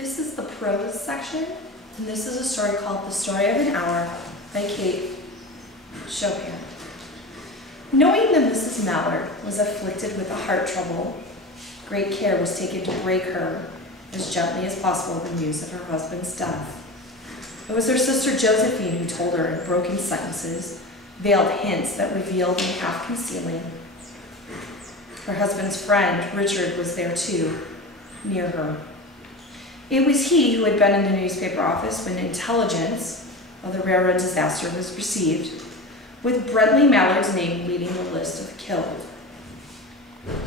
This is the prose section, and this is a story called The Story of an Hour by Chopin. Knowing that Mrs. Mallard was afflicted with a heart trouble, great care was taken to break her as gently as possible the news of her husband's death. It was her sister Josephine who told her in broken sentences, veiled hints that revealed and half concealing. Her husband's friend, Richard, was there too, near her. It was he who had been in the newspaper office when intelligence of the railroad disaster was received, with Brentley Mallard's name leading the list of killed.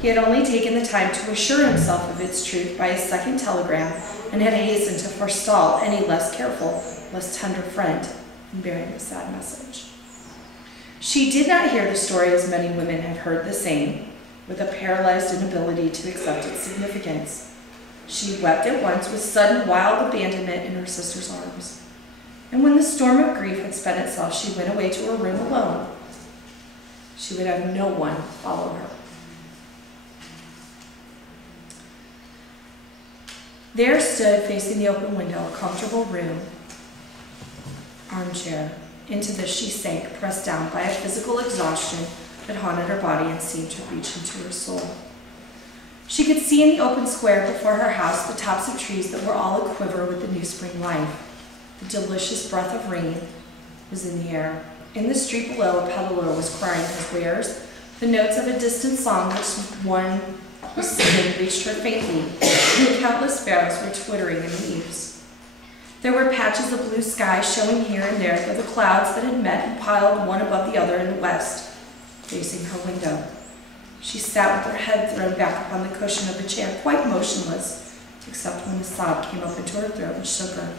He had only taken the time to assure himself of its truth by a second telegram and had hastened to forestall any less careful, less tender friend in bearing the sad message. She did not hear the story as many women had heard the same, with a paralyzed inability to accept its significance. She wept at once with sudden wild abandonment in her sister's arms. And when the storm of grief had spent itself, she went away to her room alone. She would have no one follow her. There stood, facing the open window, a comfortable room, armchair. Into this she sank, pressed down by a physical exhaustion that haunted her body and seemed to reach into her soul. She could see in the open square before her house the tops of trees that were all aquiver with the new spring life. The delicious breath of rain was in the air. In the street below, a peddler was crying his wares. The notes of a distant song which one was singing reached her faintly, and countless sparrows were twittering in the leaves. There were patches of blue sky showing here and there through the clouds that had met and piled one above the other in the west, facing her window. She sat with her head thrown back upon the cushion of the chair, quite motionless, except when a sob came up into her throat and shook her,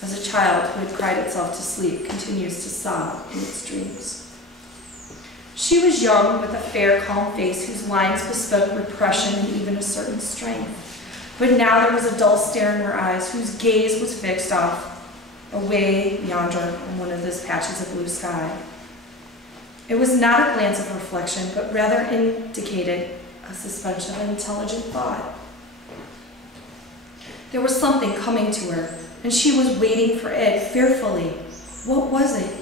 as a child who had cried itself to sleep continues to sob in its dreams. She was young, with a fair, calm face whose lines bespoke repression and even a certain strength. But now there was a dull stare in her eyes, whose gaze was fixed off, away yonder on one of those patches of blue sky. It was not a glance of reflection, but rather indicated a suspension of intelligent thought. There was something coming to her, and she was waiting for it fearfully. What was it?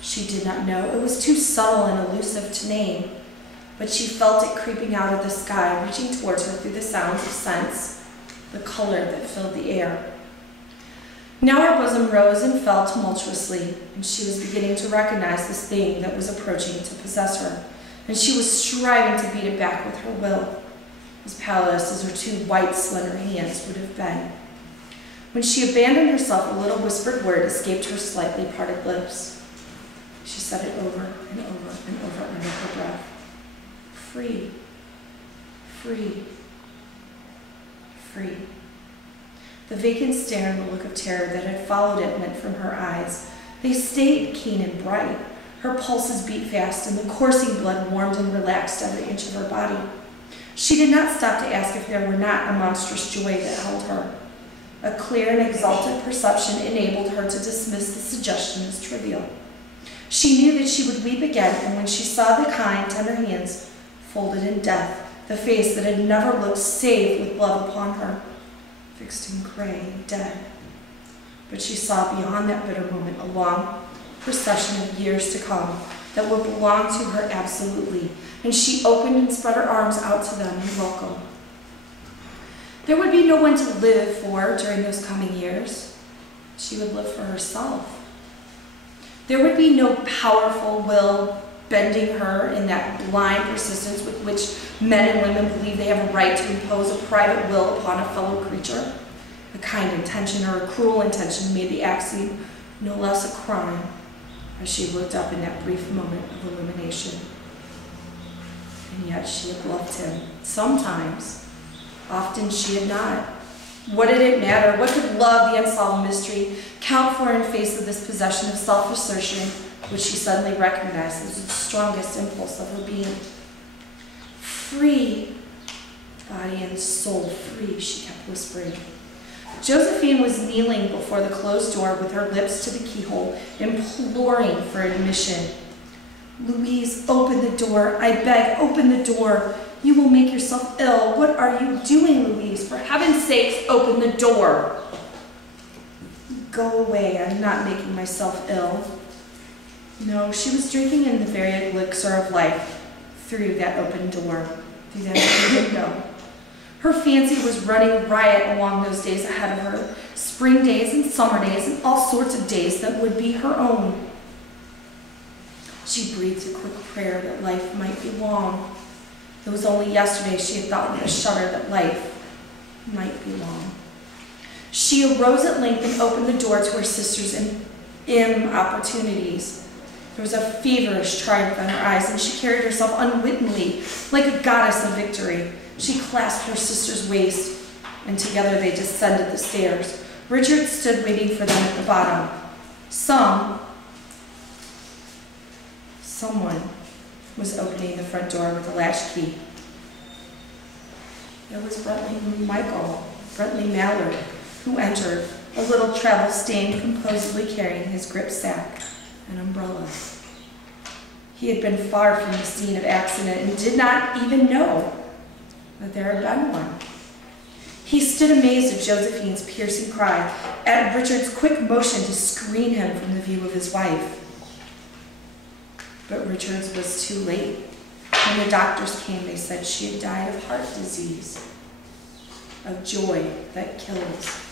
She did not know. It was too subtle and elusive to name, but she felt it creeping out of the sky, reaching towards her through the sounds of sense, the color that filled the air. Now her bosom rose and fell tumultuously, and she was beginning to recognize this thing that was approaching to possess her, and she was striving to beat it back with her will, as powerless as her two white, slender hands would have been. When she abandoned herself, a little whispered word escaped her slightly parted lips. She said it over and over and over under her breath. Free, free, free. The vacant stare and the look of terror that had followed it went from her eyes. They stayed keen and bright. Her pulses beat fast, and the coursing blood warmed and relaxed every inch of her body. She did not stop to ask if there were not a monstrous joy that held her. A clear and exalted perception enabled her to dismiss the suggestion as trivial. She knew that she would weep again, and when she saw the kind, tender hands folded in death, the face that had never looked save with love upon her, fixed in gray, dead. But she saw beyond that bitter moment a long procession of years to come that would belong to her absolutely, and she opened and spread her arms out to them in welcome. There would be no one to live for during those coming years. She would live for herself. There would be no powerful will bending her in that blind persistence with which men and women believe they have a right to impose a private will upon a fellow creature. A kind intention or a cruel intention made the act seem no less a crime as she looked up in that brief moment of illumination. And yet she had loved him. Sometimes, often she had not. What did it matter? What could love, the unsolved mystery, count for in face of this possession of self-assertion, which she suddenly recognized as the strongest impulse of her being? Free, body and soul free, she kept whispering. Josephine was kneeling before the closed door with her lips to the keyhole, imploring for admission. Louise, open the door. I beg, open the door. You will make yourself ill. What are you doing, Louise? For heaven's sakes, open the door. Go away, I'm not making myself ill. No, she was drinking in the very elixir of life through that open door, through that open window. Her fancy was running riot along those days ahead of her, spring days and summer days and all sorts of days that would be her own. She breathed a quick prayer that life might be long. It was only yesterday she had thought with a shudder that life might be long. She arose at length and opened the door to her sister's opportunities. There was a feverish triumph in her eyes, and she carried herself unwittingly like a goddess of victory. She clasped her sister's waist, and together they descended the stairs. Richard stood waiting for them at the bottom. Someone was opening the front door with a latchkey. It was Brentley Mallard, who entered, a little travel-stained, composedly carrying his gripsack and umbrella. He had been far from the scene of accident and did not even know that there had been one. He stood amazed at Josephine's piercing cry, at Richard's quick motion to screen him from the view of his wife. But Richard's was too late. When the doctors came, they said she had died of heart disease, of joy that kills.